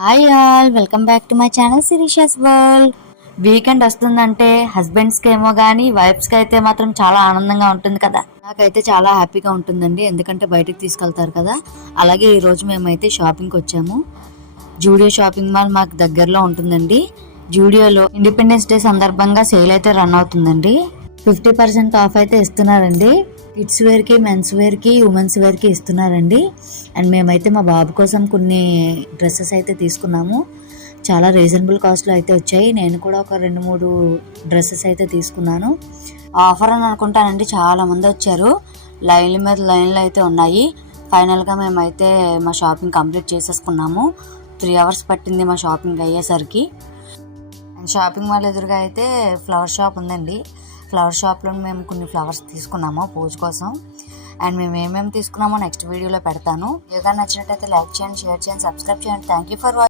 Hi all, welcome back to my channel Sirisha's world. Weekend వస్తుందంటే హస్బెండ్స్కి ఏమో కానీ వైఫ్స్కి అయితే మాత్రం చాలా ఆనందంగా ఉంటుంది కదా. నాకైతే చాలా హ్యాపీగా ఉంటుందండి, ఎందుకంటే బయటకు తీసుకెళ్తారు కదా. అలాగే ఈరోజు మేమైతే షాపింగ్కి వచ్చాము. జూడియో షాపింగ్ మాల్ మాకు దగ్గరలో ఉంటుందండి. జూడియోలో ఇండిపెండెన్స్ డే సందర్భంగా సేల్ అయితే రన్ అవుతుందండి. 50% ఆఫ్ అయితే ఇస్తున్నారండి. కిడ్స్ వేర్కి, మెన్స్ వేర్కి, ఉమెన్స్ వేర్కి ఇస్తున్నారండి. అండ్ మేమైతే మా బాబు కోసం కొన్ని డ్రెస్సెస్ అయితే తీసుకున్నాము. చాలా రీజనబుల్ కాస్ట్లో అయితే వచ్చాయి. నేను కూడా ఒక 2-3 డ్రెస్సెస్ అయితే తీసుకున్నాను. ఆఫర్ అని అనుకుంటానండి, చాలా మంది వచ్చారు. లైన్ల మీద లైన్లు అయితే ఉన్నాయి. ఫైనల్గా మేమైతే మా షాపింగ్ కంప్లీట్ చేసేసుకున్నాము. 3 hours పట్టింది మా షాపింగ్ అయ్యేసరికి. అండ్ షాపింగ్ మాల్ ఎదురుగా అయితే ఫ్లవర్ షాప్ ఉందండి. ఫ్లవర్ షాప్లో మేము కొన్ని ఫ్లవర్స్ తీసుకున్నాము పూజ కోసం. అండ్ మేము ఏమేమి తీసుకున్నామో నెక్స్ట్ వీడియోలో పెడతాను. వీడియో నచ్చినట్టయితే లైక్ చేయండి, షేర్ చేయండి, సబ్స్క్రైబ్ చేయండి. Thank you for watching.